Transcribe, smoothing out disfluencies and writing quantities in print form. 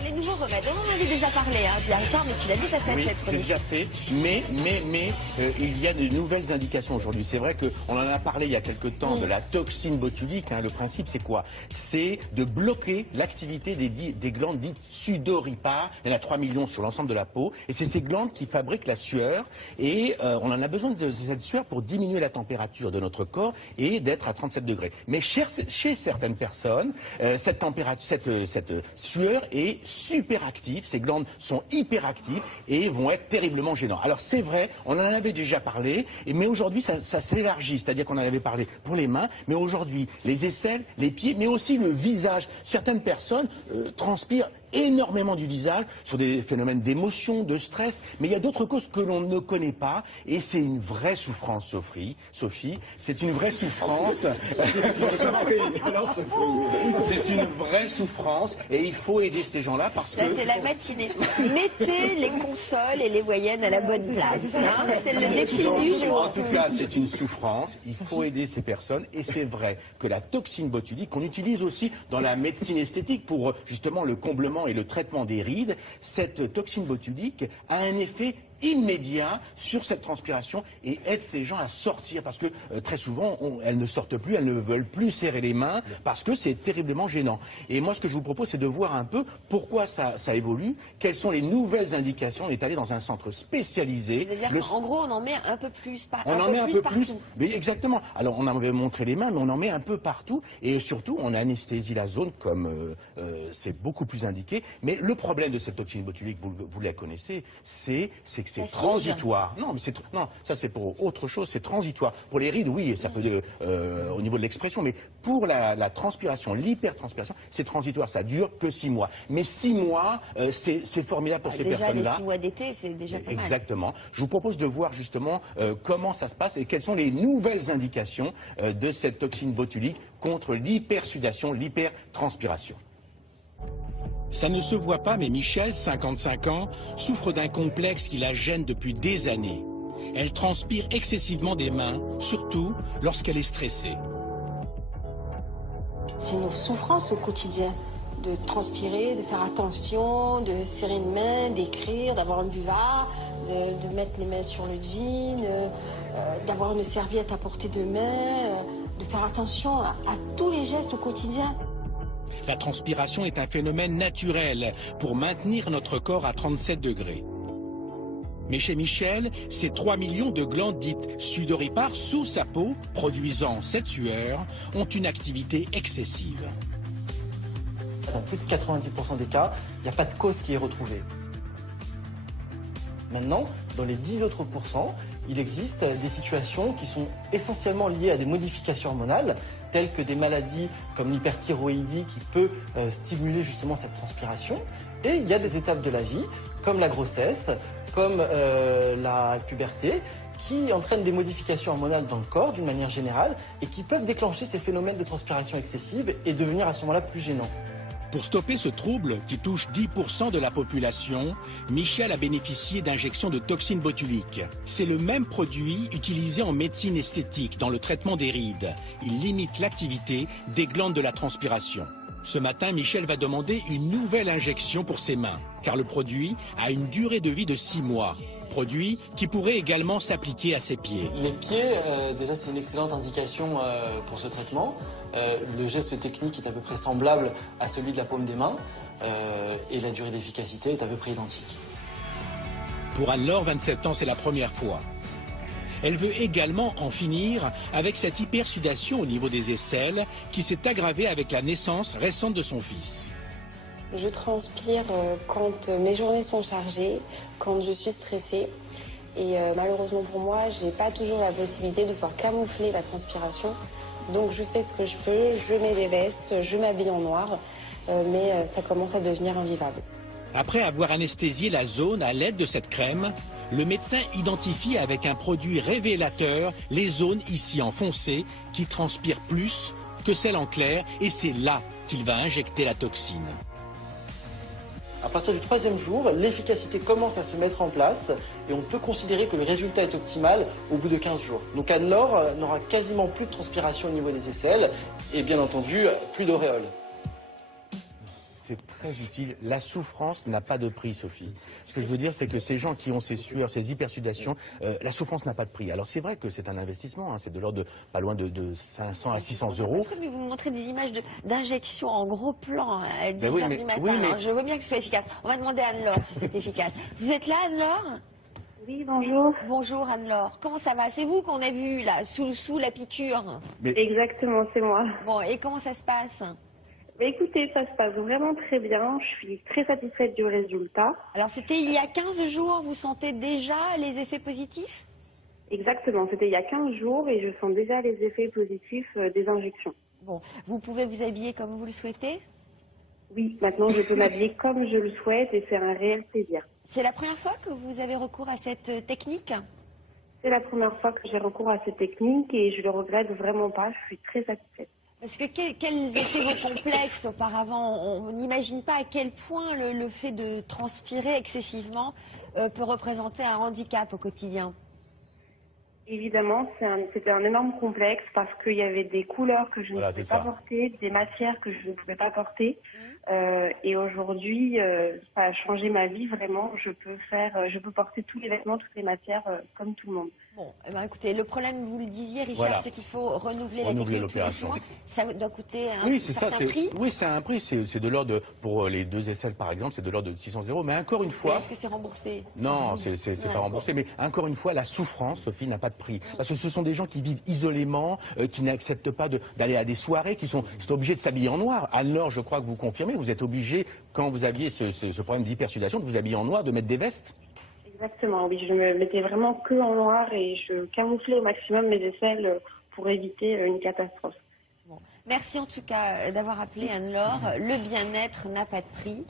Alors les nouveaux remèdes, on en avait déjà parlé, hein, Richard, mais tu l'as déjà fait cette j'ai chronique. déjà fait, mais il y a de nouvelles indications aujourd'hui. C'est vrai qu'on en a parlé il y a quelque temps de la toxine botulique. Hein. Le principe, c'est quoi? C'est de bloquer l'activité des glandes dites sudoripares. Il y en a 3 millions sur l'ensemble de la peau. Et c'est ces glandes qui fabriquent la sueur. Et on en a besoin de cette sueur pour diminuer la température de notre corps et d'être à 37 degrés. Mais chez certaines personnes, cette sueur est super active. Ces glandes sont hyper actives et vont être terriblement gênantes. Alors c'est vrai, on en avait déjà parlé, mais aujourd'hui ça s'élargit. C'est-à-dire qu'on en avait parlé pour les mains, mais aujourd'hui les aisselles, les pieds, mais aussi le visage. Certaines personnes transpirent énormément du visage sur des phénomènes d'émotion, de stress, mais il y a d'autres causes que l'on ne connaît pas et c'est une vraie souffrance, Sophie, c'est une vraie souffrance. C'est une vraie souffrance et il faut aider ces gens-là parce que... Là, c'est la matinée. Mettez les consoles et les voyennes à la bonne place. Hein, c'est le défi du jour. En tout cas, c'est une souffrance, il faut aider ces personnes et c'est vrai que la toxine botulique, qu'on utilise aussi dans la médecine esthétique pour justement le comblement et le traitement des rides, cette toxine botulique a un effet immédiat sur cette transpiration et aide ces gens à sortir parce que très souvent elles ne sortent plus, elles ne veulent plus serrer les mains parce que c'est terriblement gênant. Et moi ce que je vous propose c'est de voir un peu pourquoi ça évolue, quelles sont les nouvelles indications. On est allé dans un centre spécialisé. C'est-à-dire qu'en gros on en met un peu plus partout. On en met un peu plus, mais exactement. Alors on avait montré les mains mais on en met un peu partout et surtout on anesthésie la zone comme c'est beaucoup plus indiqué. Mais le problème de cette toxine botulique, vous la connaissez, c'est que c'est transitoire. Non, mais ça c'est pour autre chose, c'est transitoire. Pour les rides, oui, ça peut au niveau de l'expression, mais pour la transpiration, l'hypertranspiration, c'est transitoire, ça dure que 6 mois. Mais 6 mois, c'est formidable pour ces personnes-là. Déjà les 6 mois d'été, c'est déjà pas mal. Exactement. Je vous propose de voir justement comment ça se passe et quelles sont les nouvelles indications de cette toxine botulique contre l'hypersudation, l'hypertranspiration. Ça ne se voit pas, mais Michel, 55 ans, souffre d'un complexe qui la gêne depuis des années. Elle transpire excessivement des mains, surtout lorsqu'elle est stressée. C'est une souffrance au quotidien de transpirer, de faire attention, de serrer une main, d'écrire, d'avoir un buvard, de mettre les mains sur le jean, d'avoir une serviette à portée de main, de faire attention à tous les gestes au quotidien. La transpiration est un phénomène naturel pour maintenir notre corps à 37 degrés. Mais chez Michel, ces 3 millions de glandes dites sudoripares sous sa peau, produisant cette sueur, ont une activité excessive. Dans plus de 90% des cas, il n'y a pas de cause qui est retrouvée. Maintenant, dans les 10 autres pourcents, il existe des situations qui sont essentiellement liées à des modifications hormonales, telles que des maladies comme l'hyperthyroïdie qui peut stimuler justement cette transpiration. Et il y a des étapes de la vie, comme la grossesse, comme la puberté, qui entraînent des modifications hormonales dans le corps d'une manière générale et qui peuvent déclencher ces phénomènes de transpiration excessive et devenir à ce moment-là plus gênants. Pour stopper ce trouble qui touche 10% de la population, Michel a bénéficié d'injections de toxine botulique. C'est le même produit utilisé en médecine esthétique dans le traitement des rides. Il limite l'activité des glandes de la transpiration. Ce matin, Michel va demander une nouvelle injection pour ses mains, car le produit a une durée de vie de 6 mois. Produit qui pourrait également s'appliquer à ses pieds. Les pieds, déjà c'est une excellente indication pour ce traitement. Le geste technique est à peu près semblable à celui de la paume des mains et la durée d'efficacité est à peu près identique. Pour Anne-Laure, 27 ans, c'est la première fois. Elle veut également en finir avec cette hypersudation au niveau des aisselles qui s'est aggravée avec la naissance récente de son fils. Je transpire quand mes journées sont chargées, quand je suis stressée. Et malheureusement pour moi, j'ai pas toujours la possibilité de pouvoir camoufler la transpiration. Donc je fais ce que je peux, je mets des vestes, je m'habille en noir, mais ça commence à devenir invivable. Après avoir anesthésié la zone à l'aide de cette crème, le médecin identifie avec un produit révélateur les zones ici en foncé qui transpirent plus que celles en clair et c'est là qu'il va injecter la toxine. À partir du 3e jour, l'efficacité commence à se mettre en place et on peut considérer que le résultat est optimal au bout de 15 jours. Donc Anne-Laure n'aura quasiment plus de transpiration au niveau des aisselles et bien entendu plus d'auréoles. C'est très utile. La souffrance n'a pas de prix, Sophie. Ce que je veux dire, c'est que ces gens qui ont ces sueurs, ces hypersudations, la souffrance n'a pas de prix. Alors c'est vrai que c'est un investissement, hein, c'est de l'ordre de pas loin de 500 à 600 euros. Mais vous nous montrez des images d'injections en gros plan à 10 oui, heures mais- du matin. oui, mais- Alors, je veux bien que ce soit efficace. On va demander à Anne-Laure si c'est efficace. Vous êtes là, Anne-Laure? Oui, bonjour. Bonjour Anne-Laure. Comment ça va? C'est vous qu'on a vu là, sous la piqûre. Exactement, c'est moi. Bon, et comment ça se passe? Mais écoutez, ça se passe vraiment très bien. Je suis très satisfaite du résultat. Alors c'était il y a 15 jours, vous sentez déjà les effets positifs? Exactement, c'était il y a 15 jours et je sens déjà les effets positifs des injections. Bon, vous pouvez vous habiller comme vous le souhaitez? Oui, maintenant je peux m'habiller comme je le souhaite et c'est un réel plaisir. C'est la première fois que vous avez recours à cette technique? C'est la première fois que j'ai recours à cette technique et je le regrette vraiment pas. Je suis très satisfaite. Parce que quels étaient vos complexes auparavant? On n'imagine pas à quel point le fait de transpirer excessivement peut représenter un handicap au quotidien. Évidemment, c'était un énorme complexe parce qu'il y avait des couleurs que je ne Voilà, pouvais c'est pas ça. porter, des matières que je ne pouvais pas porter. Et aujourd'hui, ça a changé ma vie vraiment. Je peux porter tous les vêtements, toutes les matières comme tout le monde. Bon, eh ben, écoutez, le problème, vous le disiez, Richard, Voilà. c'est qu'il faut renouveler Renouveler la technique tous les 6 l'opération. mois. Ça doit coûter un Oui, c'est ça. certain prix. Oui, c'est un prix. C'est de l'ordre de, pour les 2 aisselles par exemple, c'est de l'ordre de 600 euros. Mais encore une Et fois, est-ce que c'est remboursé? non, c'est Ouais. pas remboursé. Mais encore une fois, la souffrance, Sophie, n'a pas de prix. Parce que ce sont des gens qui vivent isolément, qui n'acceptent pas d'aller à des soirées, qui sont obligés de s'habiller en noir. Anne-Laure, je crois que vous confirmez, vous êtes obligé, quand vous aviez ce problème d'hypersudation, de vous habiller en noir, de mettre des vestes. Exactement, oui, je me mettais vraiment que en noir et je camouflais au maximum mes aisselles pour éviter une catastrophe. Merci en tout cas d'avoir appelé Anne-Laure. Le bien-être n'a pas de prix.